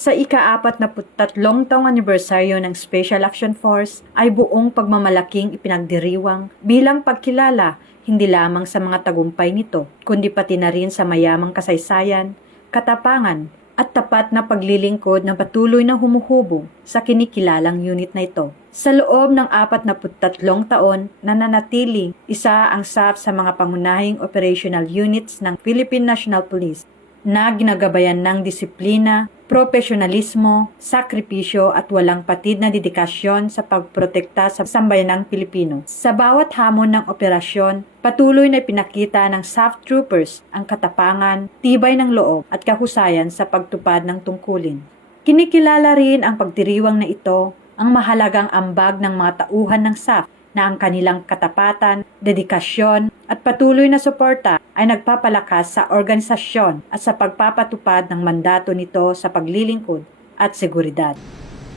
Sa ika-43 taong anibersaryo ng Special Action Force ay buong pagmamalaking ipinagdiriwang bilang pagkilala hindi lamang sa mga tagumpay nito, kundi pati na rin sa mayamang kasaysayan, katapangan, at tapat na paglilingkod ng patuloy na humuhubog sa kinikilalang unit na ito. Sa loob ng 43 taon, nananatiling isa ang SAF sa mga pangunahing operational units ng Philippine National Police na ginagabayan ng disiplina, profesionalismo, sakripisyo at walang patid na dedikasyon sa pagprotekta sa sambayanang Pilipino. Sa bawat hamon ng operasyon, patuloy na pinakita ng SAF troopers ang katapangan, tibay ng loob at kahusayan sa pagtupad ng tungkulin. Kinikilala rin ang pagdiriwang na ito ang mahalagang ambag ng mga tauhan ng SAF na ang kanilang katapatan, dedikasyon at patuloy na suporta ay nagpapalakas sa organisasyon at sa pagpapatupad ng mandato nito sa paglilingkod at seguridad.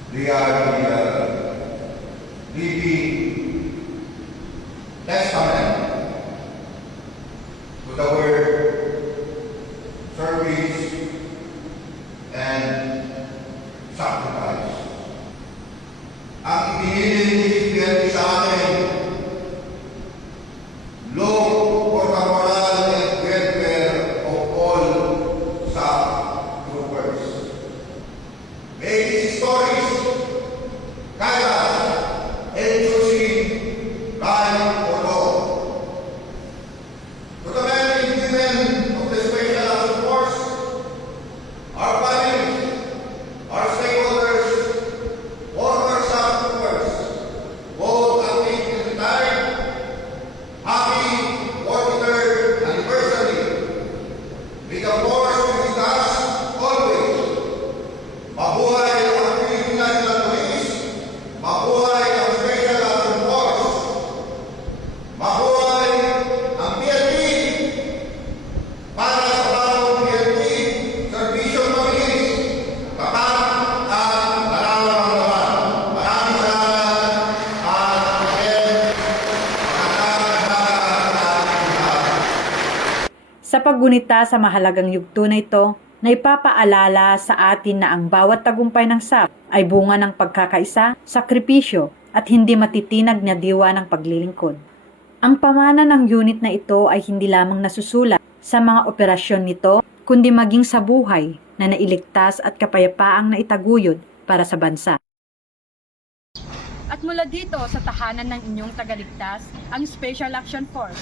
They are living testament to the word, service, and sacrifice. Ang ibinibigay sa atin, law for the moral and welfare of all SAF troopers. May these stories guide us in choosing right or wrong. To the men and women of the Special Action Force, our families, our stakeholders, former SAF troopers, both active and retired, happy 43rd anniversary. May the force be with us always. Mabuhay ang Philippine National Police, mabuhay ang Special Action Force, mabuhay ang PNP. Para sa bagong PNP, serbisyong mabilis, tapat at nararamdaman. Maraming salamat at again, Sa paggunita sa mahalagang yugto na ito, na ipapaalala sa atin na ang bawat tagumpay ng SAF ay bunga ng pagkakaisa, sakripisyo at hindi matitinag na diwa ng paglilingkod. Ang pamana ng unit na ito ay hindi lamang nasusulat sa mga operasyon nito, kundi maging sa buhay na nailigtas at kapayapaang naitaguyod para sa bansa. At mula dito sa tahanan ng inyong tagaligtas, ang Special Action Force.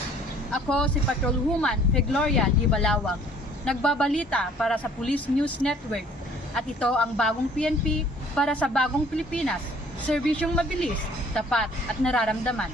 Ako si Patrolwoman Gloria Di Balawag, nagbabalita para sa Police News Network. At ito ang bagong PNP para sa bagong Pilipinas, serbisyong mabilis, tapat at nararamdaman.